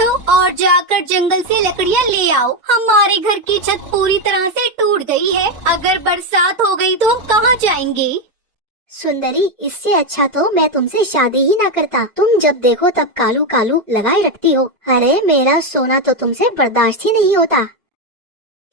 उठो और जाकर जंगल से लकड़ियाँ ले आओ। हमारे घर की छत पूरी तरह से टूट गई है। अगर बरसात हो गई तो हम कहाँ जाएंगे? सुंदरी, इससे अच्छा तो मैं तुमसे शादी ही ना करता। तुम जब देखो तब कालू कालू लगाए रखती हो। अरे मेरा सोना तो तुमसे बर्दाश्त ही नहीं होता।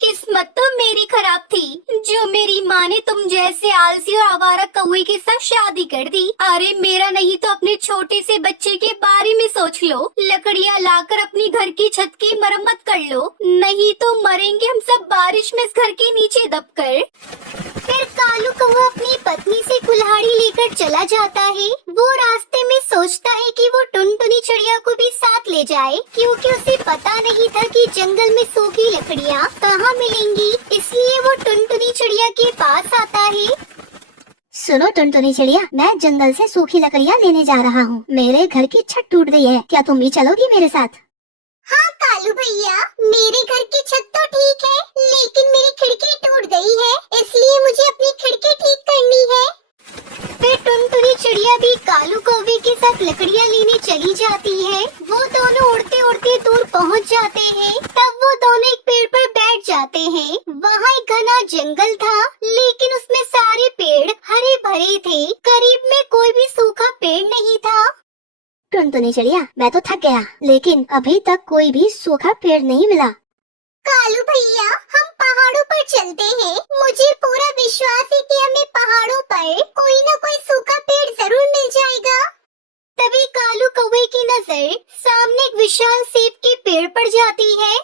किस्मत तो मेरी खराब थी जो मेरी माँ ने तुम जैसे आलसी और आवारा कौवे के साथ शादी कर दी। अरे मेरा नहीं तो अपने छोटे से बच्चे के बारे में सोच लो। लकड़ियाँ लाकर अपनी घर की छत की मरम्मत कर लो, नहीं तो मरेंगे हम सब बारिश में इस घर के नीचे दबकर। फिर कालू कौवा अपनी पत्नी से कुल्हाड़ी लेकर चला जाता है। वो रास्ते में सोचता है कि वो टुनटुनी चिड़िया को भी साथ ले जाए, क्योंकि उसे पता नहीं था कि जंगल में सूखी लकड़ियाँ कहाँ मिलेंगी। इसलिए वो टुनटुनी चिड़िया के पास आता है। सुनो टुनटुनी चिड़िया, मैं जंगल से सूखी लकड़ियाँ लेने जा रहा हूँ। मेरे घर की छत टूट गई है, क्या तुम भी चलोगी मेरे साथ? हाँ कालू भैया, मेरे घर की छत तो ठीक है, लेकिन मेरी खिड़की टूट गई है, इसलिए मुझे अपनी खिड़की ठीक करनी है। फिर टुनटुनी चिड़िया भी कालू कौवे के साथ लकड़ियाँ लेने चली जाती है। वो दोनों उड़ते उड़ते दूर पहुँच जाते हैं। तब वो दोनों एक पेड़ पर बैठ जाते हैं। वहाँ एक घना जंगल था, लेकिन उसमें सारे पेड़ हरे भरे थे। करीब में कोई भी सूखा पेड़ नहीं था। टुनटुनी चिड़िया, मैं तो थक गया, लेकिन अभी तक कोई भी सूखा पेड़ नहीं मिला। कालू भैया, हम पहाड़ों पर चलते हैं। मुझे पूरा विश्वास है कि हमें पहाड़ों पर कोई न कोई सूखा पेड़ जरूर मिल जाएगा। तभी कालू कौवे की नजर सामने एक विशाल सेब के पेड़ पर जाती है।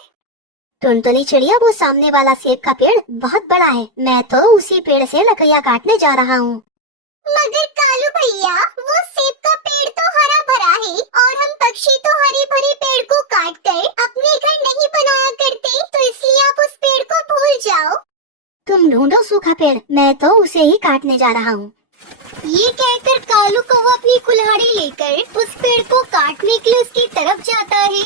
टुनटुनी चिड़िया, वो सामने वाला सेब का पेड़ बहुत बड़ा है। मैं तो उसी पेड़ से लकड़ियाँ काटने जा रहा हूँ। मगर कालू भैया, वो सेब का पेड़ तो हरा भरा है और हम पक्षी तो हरे भरे पेड़ को काट कर अपने घर नहीं बनाया करते, तो इसलिए आप उस पेड़ को भूल जाओ। तुम ढूंढो सूखा पेड़, मैं तो उसे ही काटने जा रहा हूँ। ये कहकर कालू कौवा अपनी कुल्हाड़ी लेकर उस पेड़ को काटने के लिए उसकी तरफ जाता है।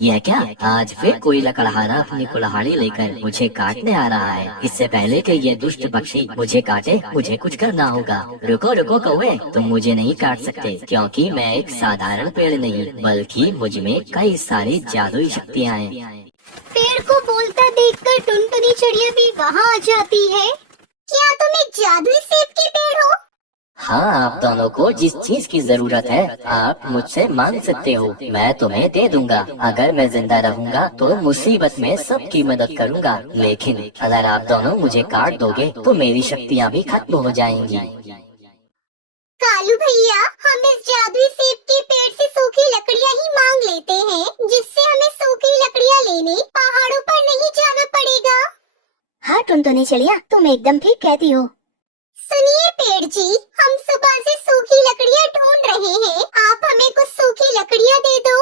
यह क्या, आज फिर कोई लकड़हारा अपनी कुल्हाड़ी लेकर मुझे काटने आ रहा है। इससे पहले कि ये दुष्ट पक्षी मुझे काटे, मुझे कुछ करना होगा। रुको रुको कौवे, तुम मुझे नहीं काट सकते, क्योंकि मैं एक साधारण पेड़ नहीं, बल्कि मुझ में कई सारी जादुई शक्तियाँ हैं। पेड़ को बोलता देखकर टुनटुनी चिड़िया भी वहाँ आ जाती है। क्या तुम एक जादुई सेब के पेड़ हो? हाँ, आप दोनों को जिस चीज की जरूरत है आप मुझसे मांग सकते हो, मैं तुम्हें दे दूंगा। अगर मैं जिंदा रहूंगा तो मुसीबत में सबकी मदद करूंगा, लेकिन अगर आप दोनों मुझे काट दोगे तो मेरी शक्तियाँ भी खत्म हो जाएंगी। कालू भैया, हम इस जादुई सेब के पेड़ से सूखी लकड़ियाँ ही मांग लेते हैं, जिससे हमें सूखी लकड़ियाँ लेने पहाड़ों पर नहीं जाना पड़ेगा। हाँ टुनटुनी चिड़िया, तुम एकदम ठीक कहती हो। सुनिए पेड़ जी, हम सुबह से सूखी लकड़ियाँ ढूंढ रहे हैं, आप हमें कुछ सूखी लकड़ियाँ दे दो।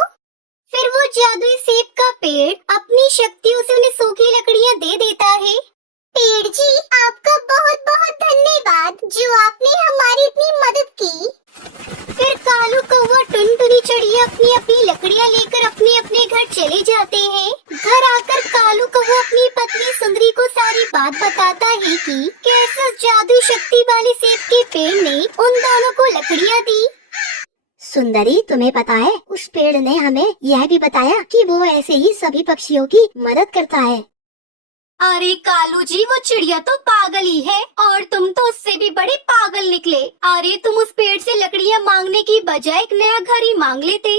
फिर वो जादुई सेब का पेड़ अपनी शक्तियों से उन्हें सूखी लकड़ियाँ दे देता है। पेड़ जी, आपका बहुत बहुत धन्यवाद जो आपने हमारी इतनी मदद की। फिर कालू कौवा टुनटुनी चिड़िया अपनी अपनी लकड़ियाँ लेकर अपने अपने घर चले जाते हैं। घर आकर कालू कौवा अपनी पत्नी सुंदरी को सारी बात बताता है कि कैसे उस जादुई शक्ति वाले सेब के पेड़ ने उन दोनों को लकड़ियाँ दी। सुंदरी, तुम्हें पता है उस पेड़ ने हमें यह भी बताया कि वो ऐसे ही सभी पक्षियों की मदद करता है। अरे कालू जी, वो चिड़िया तो पागल ही है और तुम तो उससे भी बड़े पागल निकले। अरे तुम उस पेड़ से लकड़ियाँ मांगने की बजाय एक नया घर ही मांग लेते।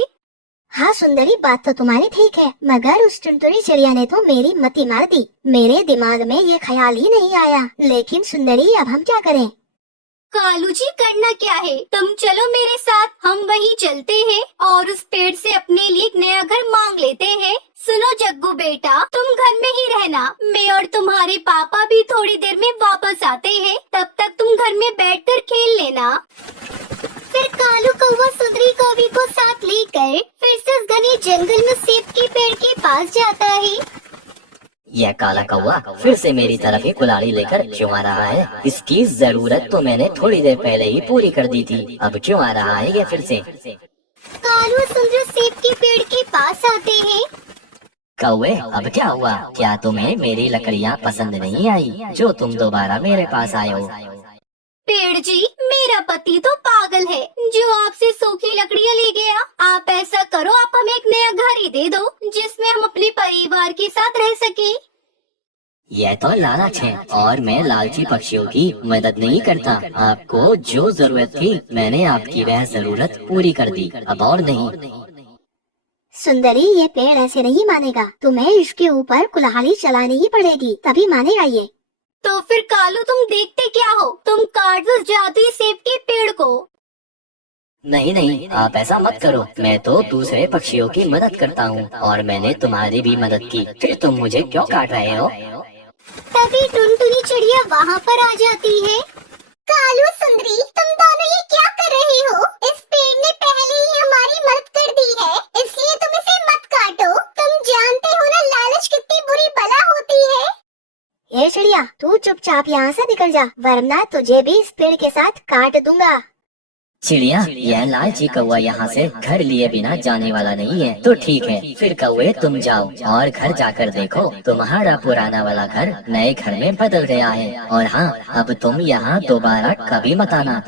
हाँ सुंदरी, बात तो तुम्हारी ठीक है, मगर उस टुनटुनी चिड़िया ने तो मेरी मति मार दी। मेरे दिमाग में ये ख्याल ही नहीं आया। लेकिन सुंदरी, अब हम क्या करें? कालू जी, करना क्या है, तुम चलो मेरे साथ, हम वहीं चलते हैं और उस पेड़ से अपने लिए एक नया घर मांग लेते हैं। सुनो जग्गू बेटा, तुम घर में ही रहना, मैं और तुम्हारे पापा भी थोड़ी देर में वापस आते हैं, तब तक तुम घर में बैठकर खेल लेना। फिर कालू कौवा सुंदरी कौवी को साथ लेकर फिर से उस घने जंगल में सेब के पेड़ के पास जाता है। यह काला कौवा फिर से मेरी तरफ ही कुल्हाड़ी लेकर क्यों आ रहा है? इसकी जरूरत तो मैंने थोड़ी देर पहले ही पूरी कर दी थी, अब क्यों आ रहा है ये फिर से? कालू सुंदर सेब के पेड़ के पास आते हैं। कौवे, अब क्या हुआ? क्या तुम्हें मेरी लकड़ियाँ पसंद नहीं आई जो तुम दोबारा मेरे पास आए हो? पेड़ जी, मेरा मेरा पति तो पागल है जो आपसे सूखी लकड़ियाँ ले गया। आप ऐसा करो, आप हमें एक नया घर ही दे दो जिसमें हम अपने परिवार के साथ रह सके। यह तो लालच है और मैं लालची पक्षियों की मदद नहीं करता। आपको जो जरूरत थी मैंने आपकी वह जरूरत पूरी कर दी, अब और नहीं। सुंदरी, ये पेड़ ऐसे नहीं मानेगा, तुम्हें इसके ऊपर कुल्हाड़ी चलानी ही पड़ेगी तभी मानेगा ये। तो फिर कालू तुम देखते क्या हो, तुम काट दो जादुई सेब के पेड़ को। नहीं नहीं, आप ऐसा मत करो, मैं तो दूसरे पक्षियों की मदद करता हूँ और मैंने तुम्हारी भी मदद की, फिर तुम मुझे क्यों काट रहे हो? तभी टुनटुनी चिड़िया वहाँ पर आ जाती है। कालू सुंदरी, तुम दोनों ये क्या कर रहे हो? इस पेड़ ने पहले ही हमारी मदद कर दी है, इसलिए तुम इसे मत काटो। तुम जानते हो ना लालच कितनी बुरी बला होती है। ये चिड़िया, तू चुपचाप यहाँ से निकल जा, वरना तुझे भी इस पेड़ के साथ काट दूंगा। चिड़िया, यह लालची कौवा यहाँ से घर लिए बिना जाने वाला नहीं है। तो ठीक है, फिर कौवे तुम जाओ और घर जाकर देखो, तुम्हारा पुराना वाला घर नए घर में बदल गया है। और हाँ, अब तुम यहाँ दोबारा कभी मत आना।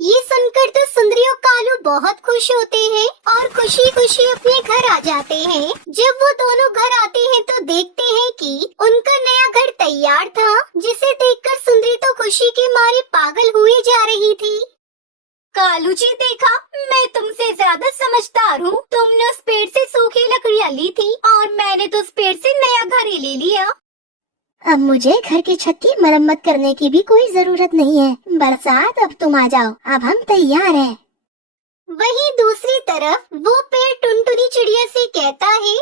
ये सुनकर तो सुंदरी और कालू बहुत खुश होते हैं और खुशी खुशी अपने घर आ जाते हैं। जब वो दोनों घर आते हैं तो देखते हैं कि उनका नया घर तैयार था, जिसे देखकर सुंदरी तो खुशी के मारे पागल हुए जा रही थी। कालू जी, देखा, मैं तुमसे ज्यादा समझदार हूँ। तुमने उस पेड़ से सूखी लकड़ियाँ ली थी और मैंने तो उस पेड़ से नया घर ही ले लिया। अब मुझे घर की छत की मरम्मत करने की भी कोई जरूरत नहीं है। बरसात, अब तुम आ जाओ, अब हम तैयार हैं। वहीं दूसरी तरफ वो पेड़ टुनटुनी चिड़िया से कहता है,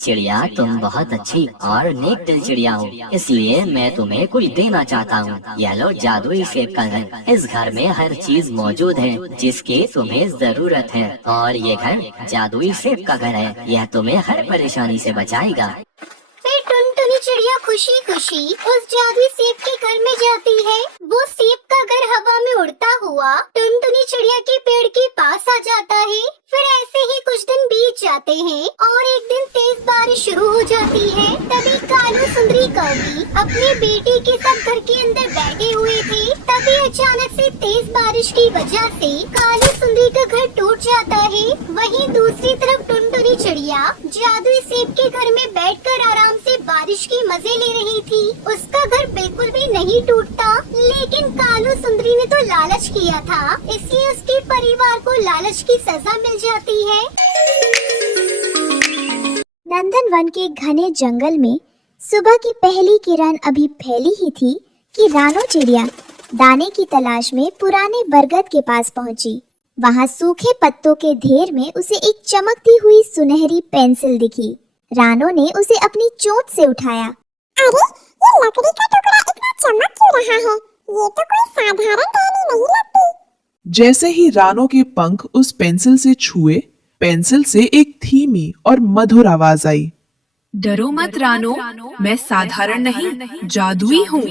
चिड़िया, तुम बहुत अच्छी और नेक दिल चिड़िया हो, इसलिए मैं तुम्हें कुछ देना चाहता हूँ। यह लो जादुई सेब का घर। इस घर में हर चीज मौजूद है जिसकी तुम्हें जरूरत है और ये घर जादुई सेब का घर है। यह तुम्हें हर परेशानी से बचाएगा। फिर टुनटुनी चिड़िया खुशी खुशी उस जादुई सेब के घर में जाती है। वो सेब का घर हवा में उड़ता हुआ टुनटुनी चिड़िया के पेड़ के पास आ जाता है। फिर ऐसे ही कुछ दिन बीत जाते हैं और एक दिन तेज बारिश शुरू हो जाती है। तभी कालू सुंदरी कौवी अपने बेटे के साथ घर के अंदर बैठे हुए थे। तभी अचानक से तेज बारिश की वजह से कालू सुंदरी का घर टूट जाता है। वहीं दूसरी तरफ टुनटुनी चिड़िया जादुई सेब के घर में बैठकर आराम से बारिश के मजे ले रही थी। उसका घर बिल्कुल भी नहीं टूटता, लेकिन कालू सुंदरी ने तो लालच किया था, इसलिए उसके परिवार को लालच की सजा मिल जाती है। नंदन वन के घने जंगल में सुबह की पहली किरण अभी फैली ही थी कि रानो चिड़िया दाने की तलाश में पुराने बरगद के पास पहुंची। वहां सूखे पत्तों के ढेर में उसे एक चमकती हुई सुनहरी पेंसिल दिखी। रानो ने उसे अपनी चोंच से उठाया। अरे, ये लकड़ी का टुकड़ा इतना चमक क्यों रहा है? ये तो कोई साधारण टहनी नहीं लगती। जैसे ही रानो के पंख उस पेंसिल से छुए, पेंसिल से एक धीमी और मधुर आवाज आई। डरो मत रानो, मैं साधारण नहीं, जादुई हूँ।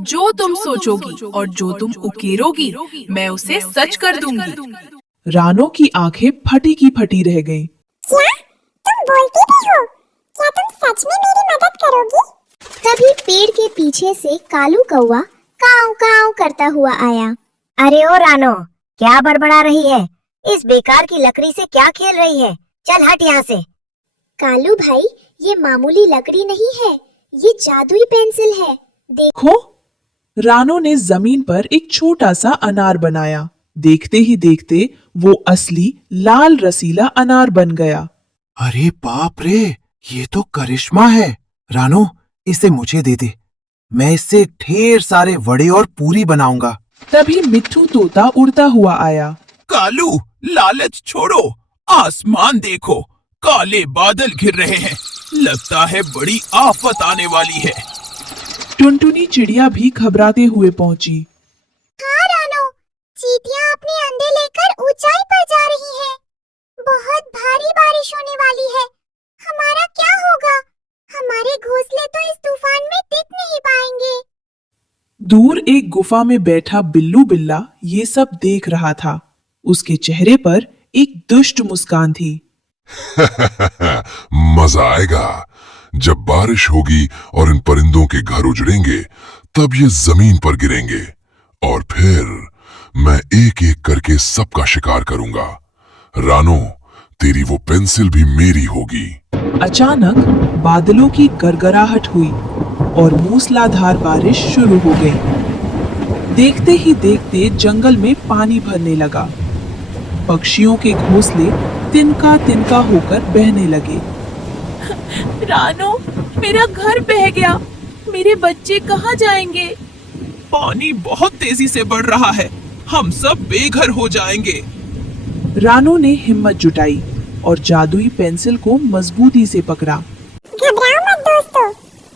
जो तुम सोचोगी और जो तुम उकेरोगी, मैं उसे सच कर दूंगी। रानो की आंखें फटी की फटी रह गईं। क्या तुम बोलती भी हो? क्या तुम सच में मेरी मदद करोगी? तभी पेड़ के पीछे से कालू कौवा काऊ काऊ करता हुआ आया। अरे ओ रानो, क्या बड़बड़ा रही है? इस बेकार की लकड़ी से क्या खेल रही है? चल हट यहाँ से। कालू भाई, ये मामूली लकड़ी नहीं है, ये जादुई पेंसिल है। देखो, रानो ने जमीन पर एक छोटा सा अनार बनाया। देखते ही देखते वो असली लाल रसीला अनार बन गया। अरे बाप रे, ये तो करिश्मा है। रानो, इसे मुझे दे दे, मैं इससे ढेर सारे वड़े और पूरी बनाऊंगा। तभी मिट्ठू तोता उड़ता हुआ आया। कालू, लालच छोड़ो, आसमान देखो, काले बादल घिर रहे हैं, लगता है बड़ी आफत आने वाली है। टुनटुनी चिड़िया भी घबराते हुए पहुंची। हाँ रानो, चींटियां अपने अंडे लेकर ऊंचाई पर जा रही हैं। बहुत भारी बारिश होने वाली है। हमारा क्या होगा? हमारे घोंसले तो इस तूफान में टिक नहीं पाएंगे। दूर एक गुफा में बैठा बिल्लू बिल्ला ये सब देख रहा था। उसके चेहरे पर एक दुष्ट मुस्कान थी। मजा आएगा जब बारिश होगी और इन परिंदों के घर उजड़ेंगे, तब ये जमीन पर गिरेंगे और फिर मैं एक एक करके सबका शिकार करूंगा। रानो, तेरी वो पेंसिल भी मेरी होगी। अचानक बादलों की गड़गड़ाहट हुई और मूसलाधार बारिश शुरू हो गई। देखते ही देखते जंगल में पानी भरने लगा। पक्षियों के घोंसले तिनका तिनका होकर बहने लगे। रानो, मेरा घर बह गया। मेरे बच्चे कहाँ जाएंगे? पानी बहुत तेजी से बढ़ रहा है, हम सब बेघर हो जाएंगे। रानो ने हिम्मत जुटाई और जादुई पेंसिल को मजबूती से पकड़ा। घबराओ मत दोस्तों,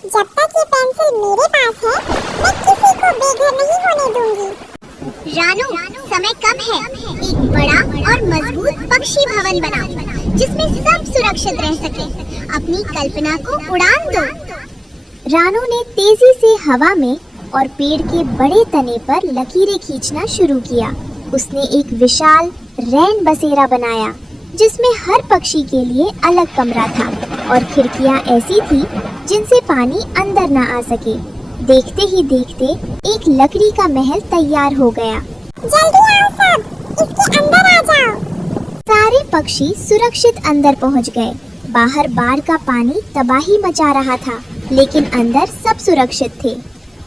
जब तक ये पेंसिल मेरे पास है, मैं किसी को बेघर नहीं होने दूंगी। रानो, समय कम है। एक बड़ा और मजबूत पक्षी भवन बनाओ जिसमें सब सुरक्षित रह सके। अपनी कल्पना को उड़ान दो। रानो ने तेजी से हवा में और पेड़ के बड़े तने पर लकीरें खींचना शुरू किया। उसने एक विशाल रैन बसेरा बनाया जिसमें हर पक्षी के लिए अलग कमरा था और खिड़कियां ऐसी थी जिनसे पानी अंदर न आ सके। देखते ही देखते एक लकड़ी का महल तैयार हो गया। जल्दी आओ सब, इसके अंदर आ जाओ। सारे पक्षी सुरक्षित अंदर पहुंच गए। बाहर बाढ़ का पानी तबाही मचा रहा था, लेकिन अंदर सब सुरक्षित थे।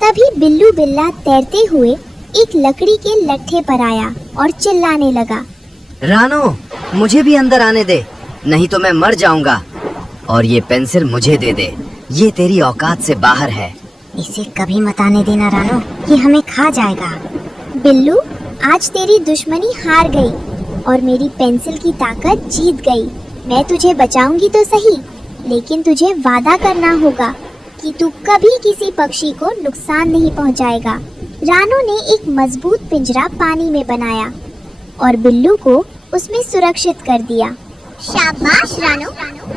तभी बिल्लू बिल्ला तैरते हुए एक लकड़ी के लट्ठे पर आया और चिल्लाने लगा। रानो, मुझे भी अंदर आने दे, नहीं तो मैं मर जाऊंगा। और ये पेंसिल मुझे दे दे, ये तेरी औकात से बाहर है। इसे कभी मत आने देना रानो, ये हमें खा जाएगा। बिल्लू, आज तेरी दुश्मनी हार गई और मेरी पेंसिल की ताकत जीत गई। मैं तुझे बचाऊंगी तो सही, लेकिन तुझे वादा करना होगा कि तू कभी किसी पक्षी को नुकसान नहीं पहुंचाएगा। रानो ने एक मजबूत पिंजरा पानी में बनाया और बिल्लू को उसमें सुरक्षित कर दिया। शाबाश रानो,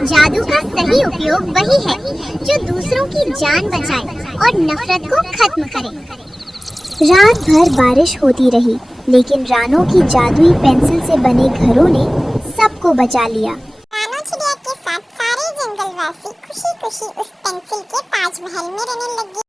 जादू का सही उपयोग वही है जो दूसरों की जान बचाए और नफरत को खत्म करे। रात भर बारिश होती रही, लेकिन रानो की जादुई पेंसिल से बने घरों ने सबको बचा लिया। रानो चिड़िया के साथ सारे जंगलवासी खुशी खुशी उस पेंसिल के ताजमहल में रहने लगे।